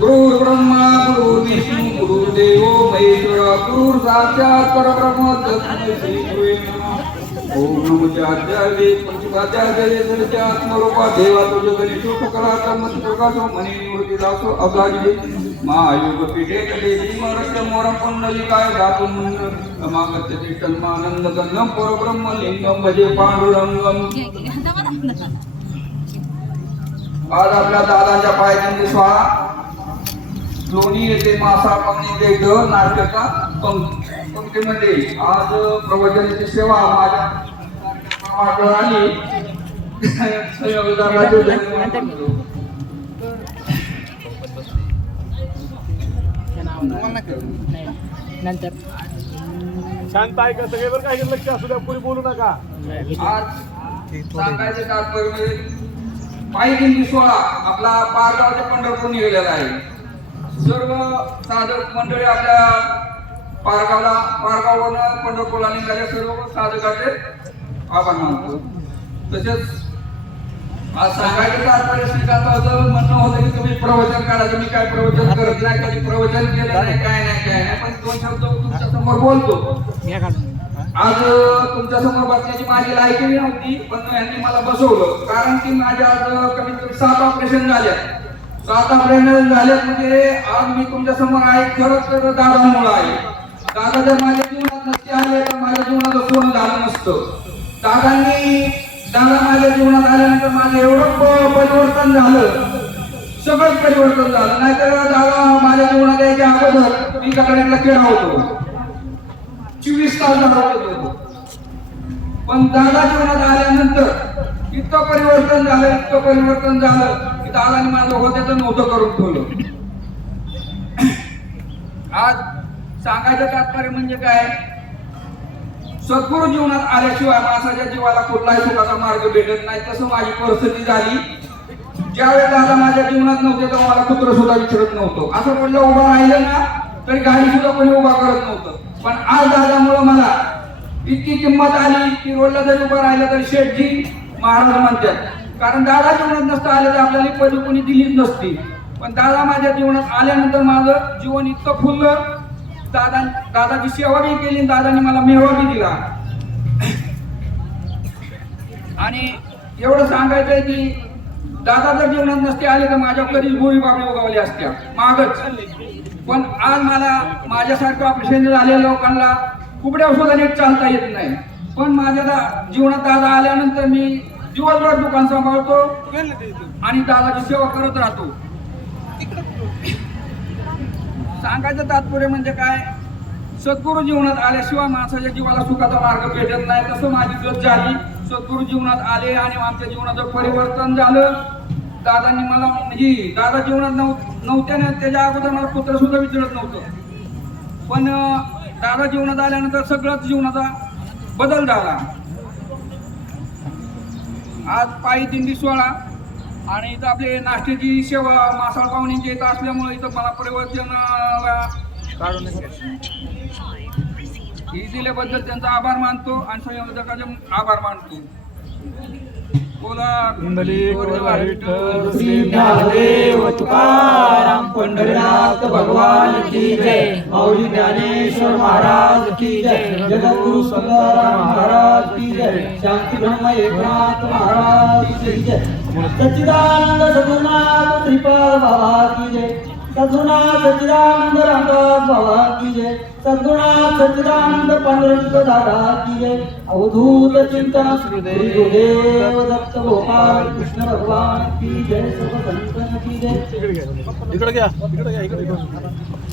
गुरुर् ब्रह्मा गुरुर्विष्णू गुरुर्देव महेश्वर गुरुर् साक्षात परब्रह्म तस्मै श्री गुरुवे नमः ओम नमो देवा तुझ गणेशो प्रकाशो मनी दासो महायोग पीठे कटे काय धातु मुंड समागत्य परब्रह्म लिंगम भजे पांडुरंगम आज आपल्या दादाच्या पायथ्याने स्वाहा लोणी येथे मासा पाहुणे इथं नाटका पंक- पंक्तीमध्ये आज प्रवचनाची सेवा माझ्या आली. नंतर. शांत आहे का? सगळे बरं काय लक्ष असू द्या कोणी बोलू नका. आज सांगायचे तात्पर्य म्हणजे पायी सोहळा आपला पारगाव ते पंढरपूर निघालेला आहे. सर्व साधक मंडळी आपल्या पारगावला पारगाववरून पंढरपूरला निघाल्या सर्व साधकाचे आभार मानतो. तसेच आज सांगायचं तात्पर्य होतं म्हणणं होतं की तुम्ही प्रवचन करा तुम्ही काय प्रवचन करत नाही कधी प्रवचन केलं नाही काय नाही काय नाही पण दोन शब्द तुमच्यासमोर बोलतो. आज तुमच्यासमोर बसण्याची माझी लायकी नव्हती पण यांनी मला बसवलं. कारण की माझ्या आज कमीत कमी सात ऑपरेशन झाल्या. आता ऑपरेशन झाल्यात म्हणजे आज मी तुमच्यासमोर आहे खरंच तर दादामुळे आहे. दादा जर माझ्या जीवनात नसते आले तर माझ्या जीवनाचं सोनं झालं नसतं. दादांनी दादा माझ्या जीवनात आल्यानंतर माझं एवढं परिवर्तन झालं. सगळंच परिवर्तन झालं. नाहीतर दादा माझ्या जीवनात यायच्या अगोदर मी ककड्यातला खेळा होतो. चोवीस तास घरात होतो. पण दादा जीवनात आल्यानंतर इतकं परिवर्तन झालं इतकं परिवर्तन झालं. की दादाने माझं होत्याचं नव्हतं करून ठेवलं. आज सांगायचं तात्पर्य म्हणजे काय? सद्गुरु जीवनात आल्याशिवाय माणसाच्या जीवाला कुठलाही सुखाचा मार्ग भेटत नाही. तसं माझी परिस्थिती झाली. ज्यावेळेस दादा माझ्या जीवनात नव्हते तर मला कुत्र सुद्धा विचारत नव्हतो. असं म्हणलं उभं राहिलं ना तरी गाडी सुद्धा कोणी उभा करत नव्हतं. पण आज दादामुळं मला इतकी किंमत आली की रोडला जरी उभं राहिलं तरी शेठजी महाराज म्हणतात कारण दादा जीवनात नसतं आले तर आपल्याला ही पदवी कोणी दिलीच नसती. पण दादा माझ्या जीवनात आल्यानंतर माझं जीवन इतकं फुललं. दादा दादाची सेवा बी केली आणि मला मेवा बी दिला. आणि एवढं सांगायचंय की दादा जर जीवनात नसते आले तर माझ्या कधीच गोळी बाबी उगावली असत्या. मागच. पण आज मला माझ्यासारखं ऑपरेशन झालेल्या लोकांना कुबड्या सुद्धा नीट चालता येत नाही. पण माझ्या दा- जीवनात दादा आल्यानंतर मी दिवसभर दुकान सांभाळतो आणि दादाची सेवा करत राहतो. सांगायचं तात्पर्य म्हणजे काय? सद्गुरु जीवनात आल्याशिवाय माणसाच्या जीवाला सुखाचा मार्ग भेटत नाही. तसं माझी गत झाली. सद्गुरु जीवनात आले आणि आमच्या जीवनाचं परिवर्तन झालं. दादांनी मला म्हणजे दादा जीवनात नव्ह नव्हत्या ना त्याच्या अगोदर मला पुत्र सुद्धा विचारत नव्हतं. पण दादा जीवनात आल्यानंतर सगळंच जीवनाचा बदल झाला. आज पायी दिंडी सोहळा आणि इथं आपले नाश्त्याची सेवा मासाळ पाहुण्यांची इथं असल्यामुळे इथं मला प्रवचनाला ही दिल्याबद्दल त्यांचा आभार मानतो आणि संयोजकाचे आभार मानतो. बोला कुंडली नाथ भगवान की जय. मौली ज्ञानेश्वर महाराज की जय. जगद्गुरु सुंदर महाराज की जय. शांती ब्रह्म एकनाथ महाराज की जय. सच्चिदानंद सद्गुरुनाथ त्रिपाल बाबा की जय. सद्गुणा सच्चिदानंद रामदास बाबा की जय सद्गुणा सच्चिदानंद पांडुरंग दादा की जय अवधूत चिंतन श्री गुरुदेव दत्त गोपाल कृष्ण भगवान की जय सर्व संतन की जय। इकडे घ्या इकडे घ्या इकडे